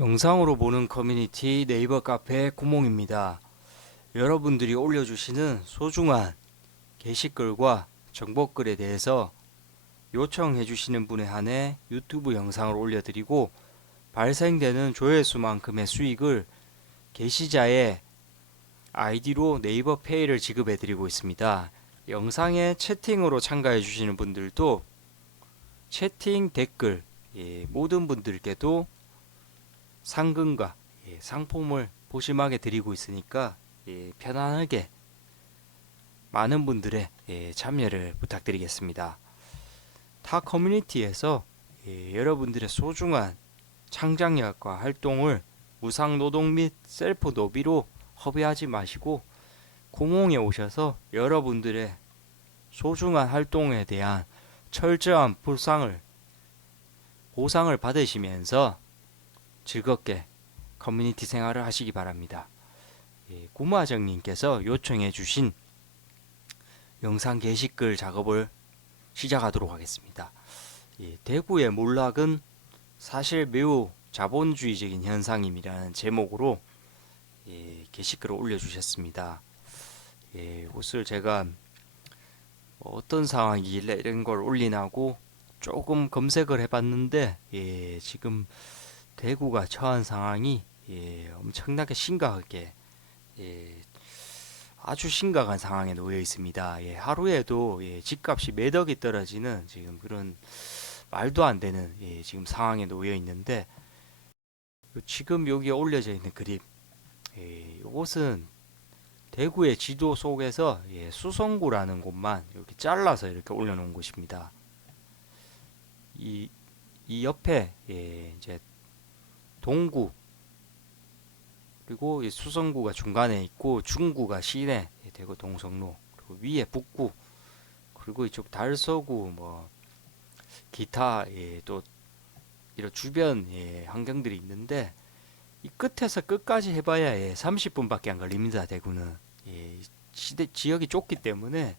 영상으로 보는 커뮤니티 네이버 카페 구몽입니다. 여러분들이 올려주시는 소중한 게시글과 정보글에 대해서 요청해 주시는 분에 한해 유튜브 영상을 올려드리고 발생되는 조회수만큼의 수익을 게시자의 아이디로 네이버 페이를 지급해 드리고 있습니다. 영상에 채팅으로 참가해 주시는 분들도 채팅 댓글 예, 모든 분들께도 상금과 예, 상품을 보심하게 드리고 있으니까 예, 편안하게 많은 분들의 예, 참여를 부탁드리겠습니다. 타 커뮤니티에서 예, 여러분들의 소중한 창작력과 활동을 무상 노동 및 셀프 노비로 허비하지 마시고 공홍에 오셔서 여러분들의 소중한 활동에 대한 철저한 보상을 보상을 받으시면서 즐겁게 커뮤니티 생활을 하시기 바랍니다. 예, 구마정님께서 요청해 주신 영상 게시글 작업을 시작하도록 하겠습니다. 예, 대구의 몰락은 사실 매우 자본주의적인 현상임이라는 제목으로 예, 게시글을 올려주셨습니다. 예, 이것을 제가 어떤 상황이길래 이런 걸 올리나고 조금 검색을 해봤는데 예, 지금 대구가 처한 상황이 예, 엄청나게 심각하게 예, 아주 심각한 상황에 놓여 있습니다. 예, 하루에도 예, 집값이 매덕이 떨어지는 지금 그런 말도 안 되는 예, 지금 상황에 놓여 있는데 요- 지금 여기에 올려져 있는 그림 예, 이것은 대구의 지도 속에서 예, 수성구라는 곳만 이렇게 잘라서 이렇게 올려놓은 곳입니다. 이, 이 옆에 예, 이제 동구 그리고 이 수성구가 중간에 있고 중구가 시내 예, 대구 동성로 그리고 위에 북구 그리고 이쪽 달서구 뭐 기타 예, 또 이런 주변 예, 환경들이 있는데 이 끝에서 끝까지 해봐야 예, 30분밖에 안 걸립니다. 대구는 예, 이 시대 지역이 좁기 때문에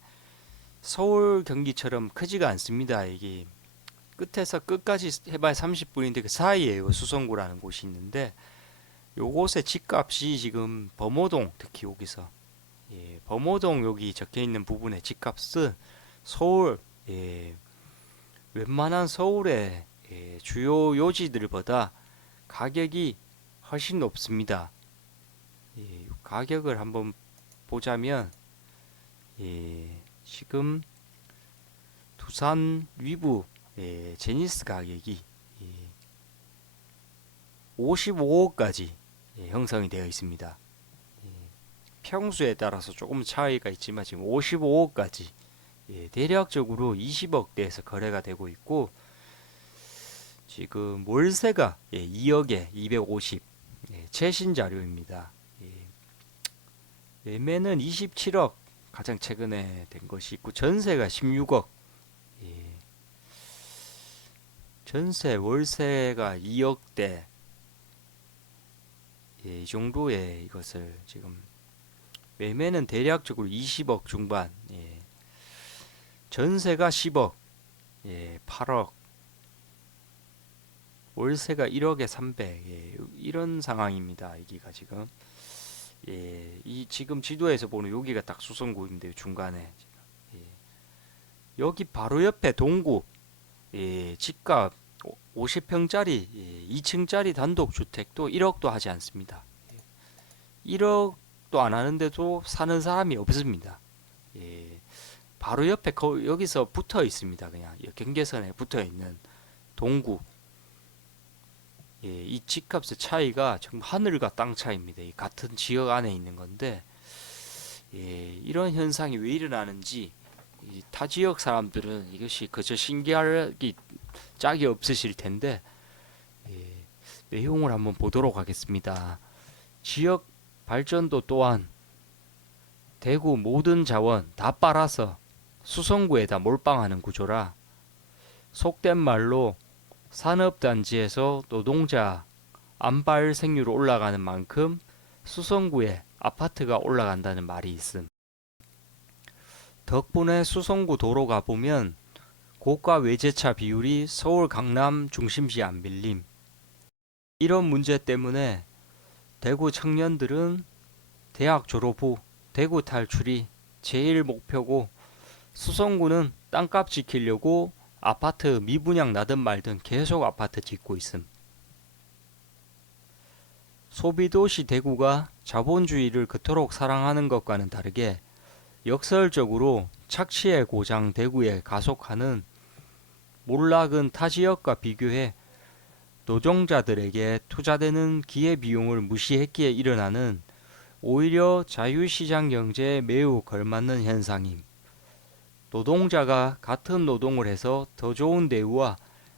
서울 경기처럼 크지가 않습니다. 이게 끝에서 끝까지 해봐야 30분인데 그 사이에 요 수성구라는 곳이 있는데 요곳의 집값이 지금 범호동 특히 여기서 예, 범호동 여기 적혀 있는 부분의 집값은 서울 예, 웬만한 서울의 예, 주요 요지들보다 가격이 훨씬 높습니다. 예, 요 가격을 한번 보자면 예, 지금 두산 위브 예, 제니스 가격이 예, 55억까지 예, 형성이 되어 있습니다. 예, 평수에 따라서 조금 차이가 있지만 지금 55억까지 예, 대략적으로 20억대에서 거래가 되고 있고 지금 월세가 예, 2억에 250 예, 최신 자료입니다. 예, 매매는 27억 가장 최근에 된 것이 있고 전세가 16억 예, 전세 월세가 2억대 예, 이 정도의 이것을 지금 매매는 대략적으로 20억 중반 예, 전세가 10억 예, 8억 월세가 1억에 300 예, 이런 상황입니다. 여기가 지금 예, 이 지금 지도에서 보는 여기가 딱 수성구인데요. 중간에. 예. 여기 바로 옆에 동구 예, 집값 50평짜리 예, 2층짜리 단독 주택도 1억도 하지 않습니다. 예. 1억도 안 하는데도 사는 사람이 없습니다. 예. 바로 옆에 거, 여기서 붙어 있습니다. 그냥 이 경계선에 붙어 있는 동구 예, 이 집값의 차이가 정말 하늘과 땅 차이입니다. 이 같은 지역 안에 있는 건데 예, 이런 현상이 왜 일어나는지 이 타 지역 사람들은 이것이 그저 신기하기 짝이 없으실 텐데 예, 내용을 한번 보도록 하겠습니다. 지역 발전도 또한 대구 모든 자원 다 빨아서 수성구에다 몰빵하는 구조라 속된 말로 산업단지에서 노동자 안발 생률이 올라가는 만큼 수성구에 아파트가 올라간다는 말이 있음. 덕분에 수성구 도로 가보면 고가 외제차 비율이 서울 강남 중심지 안 밀림, 이런 문제 때문에 대구 청년들은 대학 졸업 후 대구 탈출이 제일 목표고 수성구는 땅값 지키려고 아파트 미분양 나든 말든 계속 아파트 짓고 있음. 소비도시 대구가 자본주의를 그토록 사랑하는 것과는 다르게 역설적으로 착취의 고장 대구에 가속하는 몰락은 타 지역과 비교해 노동자들에게 투자되는 기회비용을 무시했기에 일어나는 오히려 자유시장 경제에 매우 걸맞는 현상임. 노동자가 같은 노동을 해서 더 좋은 대우와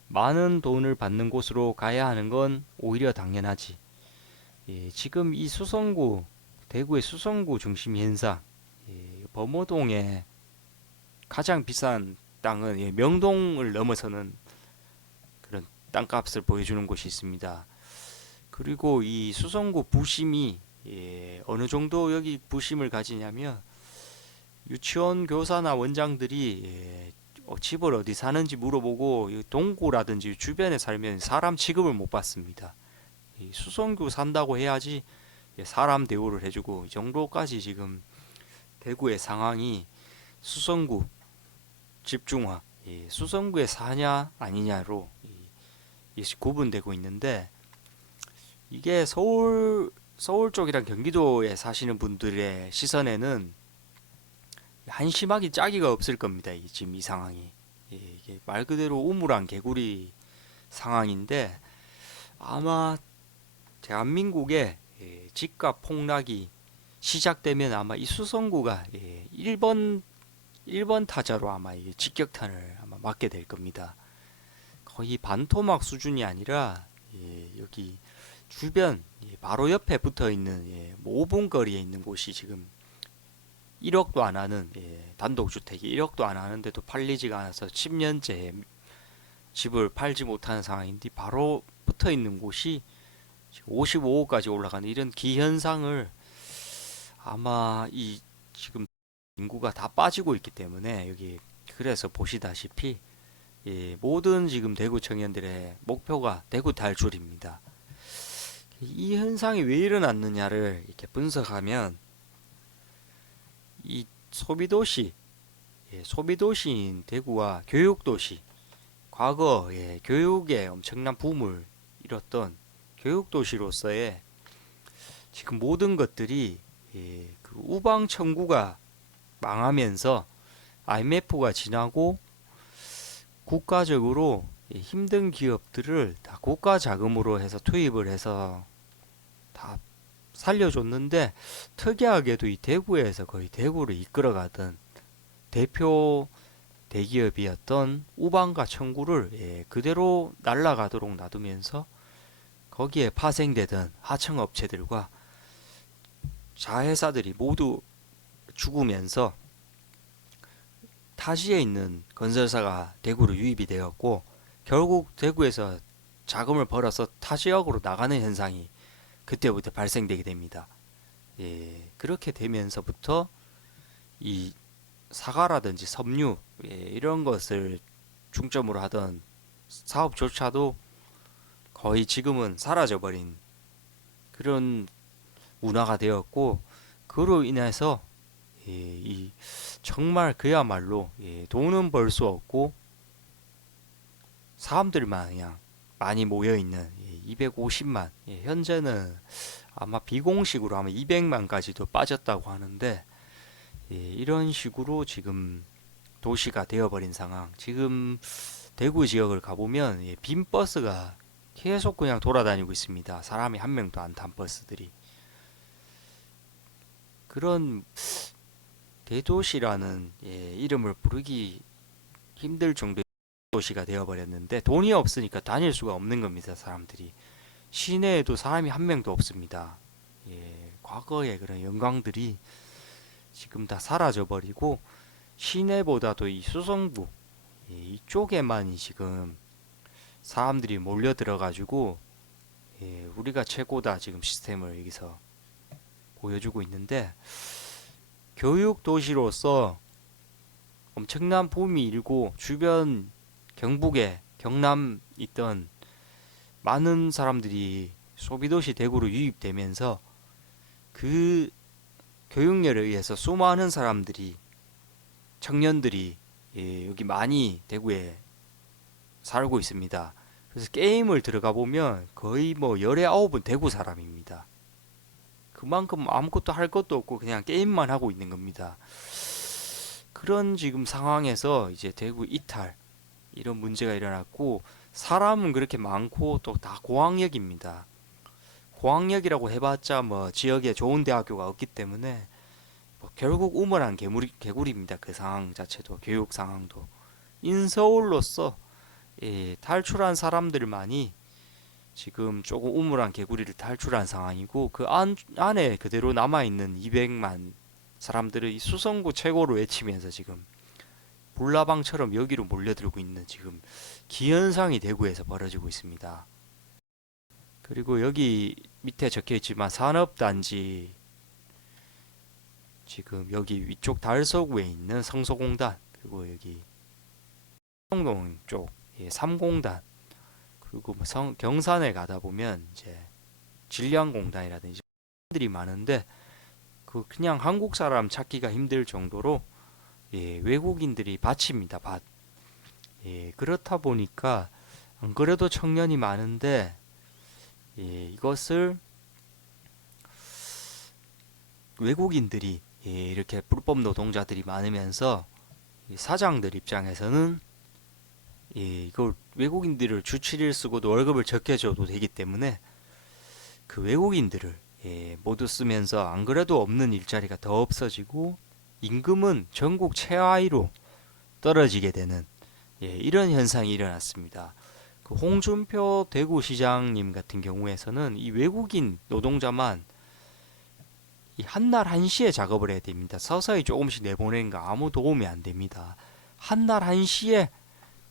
많은 돈을 받는 곳으로 가야 하는 건 오히려 당연하지. 예, 지금 이 수성구, 대구의 수성구 중심 현상, 예, 범어동에 가장 비싼 땅은 예, 명동을 넘어서는 그런 땅값을 보여주는 곳이 있습니다. 그리고 이 수성구 부심이 예, 어느 정도 여기 부심을 가지냐면 유치원 교사나 원장들이 예, 어, 집을 어디 사는지 물어보고 이 동구라든지 주변에 살면 사람 취급을 못 받습니다. 이 수성구 산다고 해야지 예, 사람 대우를 해주고 이 정도까지 지금 대구의 상황이 수성구 집중화, 예, 수성구에 사냐 아니냐로 구분되고 있는데 이게 서울 서울 쪽이랑 경기도에 사시는 분들의 시선에는 한심하기 짝이가 없을 겁니다. 이 지금 이 상황이 예, 이게 말 그대로 우물안 개구리 상황인데 아마 대한민국의 예, 집값 폭락이 시작되면 아마 이 수성구가 예, 1번 1번 타자로 아마 이 직격탄을 아마 맞게 될 겁니다. 거의 반토막 수준이 아니라 예, 여기 주변 예, 바로 옆에 붙어 있는 예, 뭐 5분 거리에 있는 곳이 지금 1억도 안 하는 예, 단독주택이 1억도 안 하는데도 팔리지가 않아서 10년째 집을 팔지 못하는 상황인데 바로 붙어 있는 곳이 55억까지 올라가는 이런 기현상을 아마 이 지금 인구가 다 빠지고 있기 때문에 여기 그래서 보시다시피 예, 모든 지금 대구 청년들의 목표가 대구 탈출입니다. 이 현상이 왜 일어났느냐를 이렇게 분석하면 이 소비도시, 예, 소비도시인 대구와 교육도시, 과거 예, 교육에 엄청난 붐을 이뤘던 교육도시로서의 지금 모든 것들이 예, 그 우방 청구가 망하면서 IMF가 지나고 국가적으로 이 힘든 기업들을 다 국가 자금으로 해서 투입을 해서 다 살려줬는데 특이하게도 이 대구에서 거의 대구를 이끌어가던 대표 대기업이었던 우방과 청구를 예, 그대로 날아가도록 놔두면서 거기에 파생되던 하청업체들과 자회사들이 모두 죽으면서 타지에 있는 건설사가 대구로 유입이 되었고 결국 대구에서 자금을 벌어서 타 지역으로 나가는 현상이 그때부터 발생되게 됩니다. 예, 그렇게 되면서부터 이 사과라든지 섬유 예, 이런 것을 중점으로 하던 사업조차도 거의 지금은 사라져버린 그런 문화가 되었고 그로 인해서 예, 이 정말 그야말로 예, 돈은 벌 수 없고 사람들만 그냥 많이 모여 있는 예, 250만 예, 현재는 아마 비공식으로 아마 200만까지도 빠졌다고 하는데 예, 이런 식으로 지금 도시가 되어버린 상황. 지금 대구 지역을 가보면 예, 빈 버스가 계속 그냥 돌아다니고 있습니다. 사람이 한 명도 안 탄 버스들이. 그런 대도시라는 예, 이름을 부르기 힘들 정도의 도시가 되어버렸는데 돈이 없으니까 다닐 수가 없는 겁니다. 사람들이 시내에도 사람이 한 명도 없습니다. 예, 과거의 그런 영광들이 지금 다 사라져 버리고 시내보다도 이 수성구 예, 이쪽에만이 지금 사람들이 몰려 들어 가지고 예, 우리가 최고다 지금 시스템을 여기서 보여주고 있는데 교육 도시로서 엄청난 붐이 일고 주변 경북에 경남 있던 많은 사람들이 소비도시 대구로 유입되면서 그 교육열에 의해서 수많은 사람들이 청년들이 예, 여기 많이 대구에 살고 있습니다. 그래서 게임을 들어가 보면 거의 뭐 열에 아홉은 대구 사람입니다. 그만큼 아무것도 할 것도 없고 그냥 게임만 하고 있는 겁니다. 그런 지금 상황에서 이제 대구 이탈 이런 문제가 일어났고 사람은 그렇게 많고 또 다 고학력입니다. 고학력이라고 해봤자 뭐 지역에 좋은 대학교가 없기 때문에 뭐 결국 우물한 개구리, 개구리입니다. 그 상황 자체도 교육 상황도 인서울로서 예, 탈출한 사람들만이 지금 조금 우물한 개구리를 탈출한 상황이고 그 안, 안에 그대로 남아 있는 200만 사람들의 이 수성구 최고로 외치면서 지금 볼라방처럼 여기로 몰려들고 있는 지금 기현상이 대구에서 벌어지고 있습니다. 그리고 여기 밑에 적혀 있지만 산업단지 지금 여기 위쪽 달서구에 있는 성소공단 그리고 여기 성동 쪽 예, 삼공단 그리고 뭐 성, 경산에 가다 보면 이제 진량공단이라든지 들이 많은데 그 그냥 한국 사람 찾기가 힘들 정도로 예, 외국인들이 밭입니다 밭. 예, 그렇다 보니까 안 그래도 청년이 많은데 예, 이것을 외국인들이 예, 이렇게 불법 노동자들이 많으면서 이 사장들 입장에서는 예, 이걸 외국인들을 주 7일 쓰고도 월급을 적게 줘도 되기 때문에 그 외국인들을 예, 모두 쓰면서 안 그래도 없는 일자리가 더 없어지고 임금은 전국 최하위로 떨어지게 되는 예, 이런 현상이 일어났습니다. 그 홍준표 대구시장님 같은 경우에서는 이 외국인 노동자만 이 한날 한시에 작업을 해야 됩니다. 서서히 조금씩 내보내는 거 아무 도움이 안 됩니다. 한날 한시에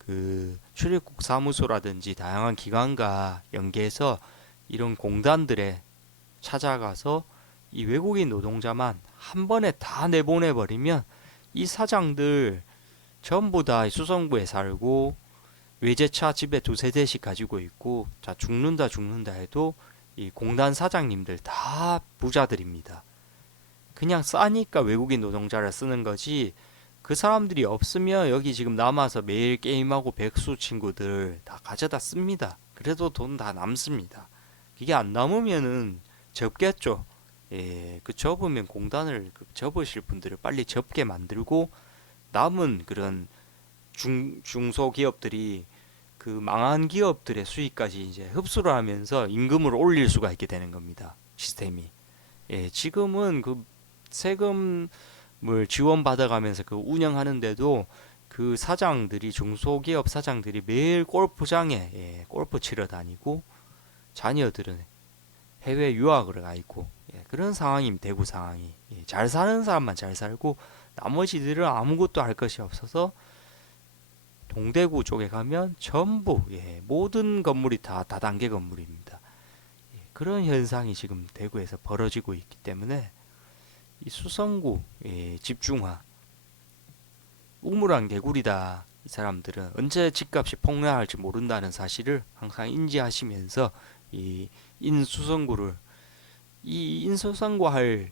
그 출입국 사무소라든지 다양한 기관과 연계해서 이런 공단들에 찾아가서 이 외국인 노동자만 한 번에 다 내보내 버리면 이 사장들 전부 다 수성구에 살고 외제차 집에 두세 대씩 가지고 있고 자 죽는다 죽는다 해도 이 공단 사장님들 다 부자들입니다. 그냥 싸니까 외국인 노동자를 쓰는 거지 그 사람들이 없으면 여기 지금 남아서 매일 게임하고 백수 친구들 다 가져다 씁니다. 그래도 돈 다 남습니다. 이게 안 남으면은 접겠죠. 예, 그 접으면 공단을 그 접으실 분들을 빨리 접게 만들고 남은 그런 중 중소기업들이 그 망한 기업들의 수익까지 이제 흡수를 하면서 임금을 올릴 수가 있게 되는 겁니다. 시스템이. 예, 지금은 그 세금 을 지원받아가면서 그 운영하는데도 그 사장들이 중소기업 사장들이 매일 골프장에 예, 골프 치러 다니고 자녀들은 해외 유학을 가 있고 예, 그런 상황임 대구 상황이 예, 잘 사는 사람만 잘 살고 나머지들은 아무것도 할 것이 없어서 동대구 쪽에 가면 전부 예, 모든 건물이 다 다단계 건물입니다. 예, 그런 현상이 지금 대구에서 벌어지고 있기 때문에 이 수성구 예, 집중화 우물한 개구리다 이 사람들은 언제 집값이 폭락할지 모른다는 사실을 항상 인지하시면서 이 인수성구를 이 인수성구할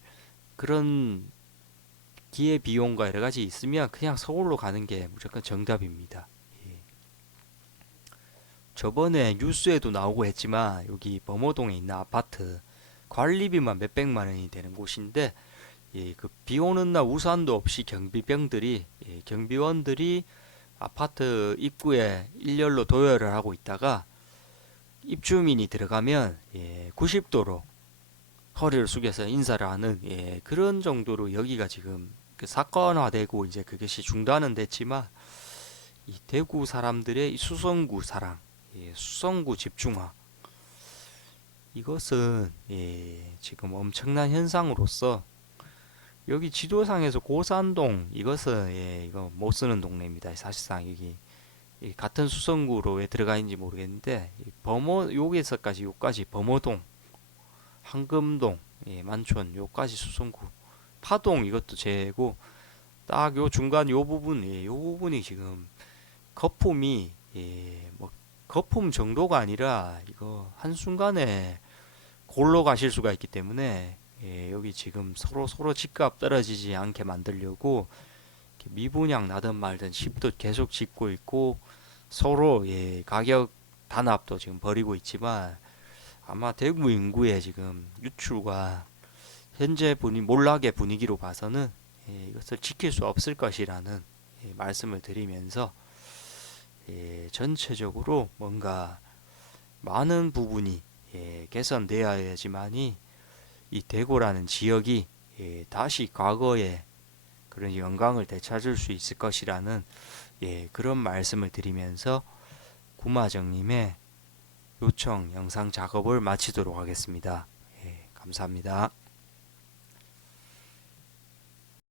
그런 기회 비용과 여러 가지 있으면 그냥 서울로 가는 게 무조건 정답입니다. 예. 저번에 뉴스에도 나오고 했지만 여기 범어동에 있는 아파트 관리비만 몇백만 원이 되는 곳인데 예, 그비 오는 날 우산도 없이 경비병들이 예, 경비원들이 아파트 입구에 일렬로 도열을 하고 있다가 입주민이 들어가면 예, 90도로 허리를 숙여서 인사를 하는 예, 그런 정도로 여기가 지금 그 사건화되고 이제 그것이 중단은 됐지만 이 대구 사람들의 이 수성구 사랑, 예, 수성구 집중화 이것은 예, 지금 엄청난 현상으로서 여기 지도상에서 고산동 이것은 예, 이거 못 쓰는 동네입니다. 사실상 여기 이 같은 수성구로 왜 들어가 있는지 모르겠는데 이 범어 여기서까지 요까지 범어동 황금동 예, 만촌 요까지 수성구 파동 이것도 제고 딱 요 중간 요 부분 예, 요 부분이 지금 거품이 예, 뭐 거품 정도가 아니라 이거 한순간에 골로 가실 수가 있기 때문에 예, 여기 지금 서로 서로 집값 떨어지지 않게 만들려고 미분양 나든 말든 10도 계속 짓고 있고 서로 예, 가격 단합도 지금 벌이고 있지만 아마 대구 인구의 지금 유출과 현재 분위 몰락의 분위기로 봐서는 예, 이것을 지킬 수 없을 것이라는 예, 말씀을 드리면서 예, 전체적으로 뭔가 많은 부분이 예, 개선되어야지만이 이 대구라는 지역이 예, 다시 과거의 그런 영광을 되찾을 수 있을 것이라는 예, 그런 말씀을 드리면서 구마정님의 요청 영상 작업을 마치도록 하겠습니다. 예, 감사합니다.